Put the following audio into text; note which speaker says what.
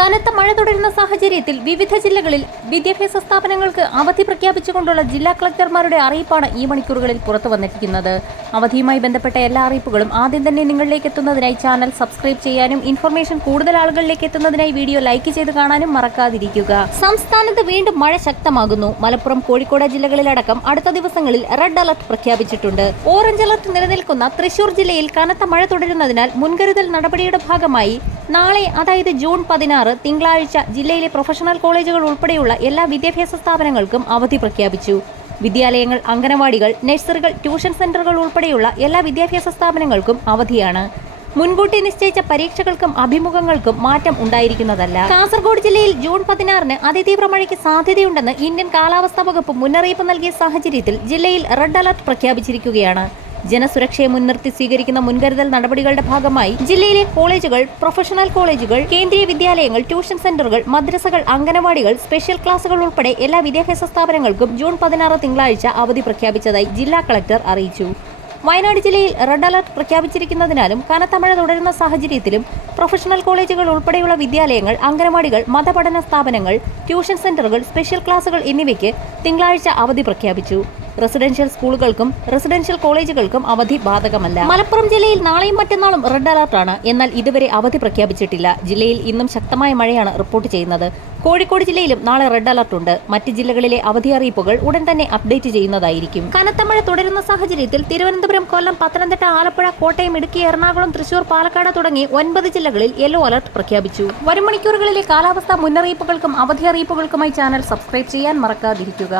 Speaker 1: കനത്ത മഴ തുടരുന്ന സാഹചര്യത്തിൽ വിവിധ ജില്ലകളിൽ വിദ്യാഭ്യാസ സ്ഥാപനങ്ങൾക്ക് അവധി പ്രഖ്യാപിച്ചുകൊണ്ടുള്ള ജില്ലാ കളക്ടർമാരുടെ അറിയിപ്പാണ് ഈ മണിക്കൂറുകളിൽ പുറത്തു വന്നിരിക്കുന്നത് അവധിയുമായി ബന്ധപ്പെട്ട എല്ലാ അറിയിപ്പുകളും ആദ്യം തന്നെ നിങ്ങളിലേക്ക് എത്തുന്നതിനായി ചാനൽ സബ്സ്ക്രൈബ് ചെയ്യാനും ഇൻഫർമേഷൻ കൂടുതൽ ആളുകളിലേക്ക് എത്തുന്നതിനായി വീഡിയോ ലൈക്ക് ചെയ്ത് കാണാനും മറക്കാതിരിക്കുക സംസ്ഥാനത്ത് വീണ്ടും മഴ ശക്തമാകുന്നു മലപ്പുറം കോഴിക്കോട് ജില്ലകളിലടക്കം അടുത്ത ദിവസങ്ങളിൽ റെഡ് അലർട്ട് പ്രഖ്യാപിച്ചിട്ടുണ്ട് ഓറഞ്ച് അലർട്ട് നിലനിൽക്കുന്ന തൃശൂർ ജില്ലയിൽ കനത്ത മഴ തുടരുന്നതിനാൽ മുൻകരുതൽ നടപടിയുടെ ഭാഗമായി നാളെ അതായത് ജൂൺ പതിനാറ് തിങ്കളാഴ്ച ജില്ലയിലെ പ്രൊഫഷണൽ കോളേജുകൾ ഉൾപ്പെടെയുള്ള എല്ലാ വിദ്യാഭ്യാസ സ്ഥാപനങ്ങൾക്കും അവധി പ്രഖ്യാപിച്ചു വിദ്യാലയങ്ങൾ അംഗനവാടികൾ നഴ്സറികൾ ട്യൂഷൻ സെന്ററുകൾ ഉൾപ്പെടെയുള്ള എല്ലാ വിദ്യാഭ്യാസ സ്ഥാപനങ്ങൾക്കും അവധിയാണ് മുൻകൂട്ടി നിശ്ചയിച്ച പരീക്ഷകൾക്കും അഭിമുഖങ്ങൾക്കും മാറ്റം ഉണ്ടായിരിക്കുന്നതല്ല കാസർഗോഡ് ജില്ലയിൽ ജൂൺ പതിനാറിന് അതിതീവ്ര മഴയ്ക്ക് സാധ്യതയുണ്ടെന്ന് ഇന്ത്യൻ കാലാവസ്ഥാ വകുപ്പ് മുന്നറിയിപ്പ് നൽകിയ സാഹചര്യത്തിൽ ജില്ലയിൽ റെഡ് അലർട്ട് പ്രഖ്യാപിച്ചിരിക്കുകയാണ് ജനസുരക്ഷയെ മുൻനിർത്തി സ്വീകരിക്കുന്ന മുൻകരുതൽ നടപടികളുടെ ഭാഗമായി ജില്ലയിലെ കോളേജുകൾ പ്രൊഫഷണൽ കോളേജുകൾ കേന്ദ്രീയ വിദ്യാലയങ്ങൾ ട്യൂഷൻ സെന്ററുകൾ മദ്രസകൾ അംഗനവാടികൾ സ്പെഷ്യൽ ക്ലാസുകൾ ഉൾപ്പെടെ എല്ലാ വിദ്യാഭ്യാസ സ്ഥാപനങ്ങൾക്കും ജൂൺ പതിനാറ് തിങ്കളാഴ്ച അവധി പ്രഖ്യാപിച്ചതായി ജില്ലാ കളക്ടർ അറിയിച്ചു വയനാട് ജില്ലയിൽ റെഡ് അലർട്ട് പ്രഖ്യാപിച്ചിരിക്കുന്നതിനാലും കനത്ത മഴ തുടരുന്ന സാഹചര്യത്തിലും പ്രൊഫഷണൽ കോളേജുകൾ ഉൾപ്പെടെയുള്ള വിദ്യാലയങ്ങൾ അംഗനവാടികൾ മതപഠന സ്ഥാപനങ്ങൾ ട്യൂഷൻ സെന്ററുകൾ സ്പെഷ്യൽ ക്ലാസുകൾ എന്നിവയ്ക്ക് തിങ്കളാഴ്ച അവധി പ്രഖ്യാപിച്ചു റെസിഡൻഷ്യൽ സ്കൂളുകൾക്കും റെസിഡൻഷ്യൽ കോളേജുകൾക്കും അവധി ബാധകമല്ല മലപ്പുറം ജില്ലയിൽ നാളെയും മറ്റന്നാളും റെഡ് അലർട്ടാണ് എന്നാൽ ഇതുവരെ അവധി പ്രഖ്യാപിച്ചിട്ടില്ല ജില്ലയിൽ ഇന്നും ശക്തമായ മഴയാണ് റിപ്പോർട്ട് ചെയ്യുന്നത് കോഴിക്കോട് ജില്ലയിലും നാളെ റെഡ് അലർട്ട് ഉണ്ട് മറ്റ് ജില്ലകളിലെ അവധി അറിയിപ്പുകൾ ഉടൻ തന്നെ അപ്ഡേറ്റ് ചെയ്യുന്നതായിരിക്കും കനത്ത മഴ തുടരുന്ന സാഹചര്യത്തിൽ തിരുവനന്തപുരം കൊല്ലം പത്തനംതിട്ട ആലപ്പുഴ കോട്ടയം ഇടുക്കി എറണാകുളം തൃശൂർ പാലക്കാട് തുടങ്ങി ഒൻപത് ജില്ലകളിൽ യെല്ലോ അലർട്ട് പ്രഖ്യാപിച്ചു വരും മണിക്കൂറുകളിലെ കാലാവസ്ഥാ മുന്നറിയിപ്പുകൾക്കും അവധി അറിയിപ്പുകൾക്കുമായി ചാനൽ സബ്സ്ക്രൈബ് ചെയ്യാൻ മറക്കാതിരിക്കുക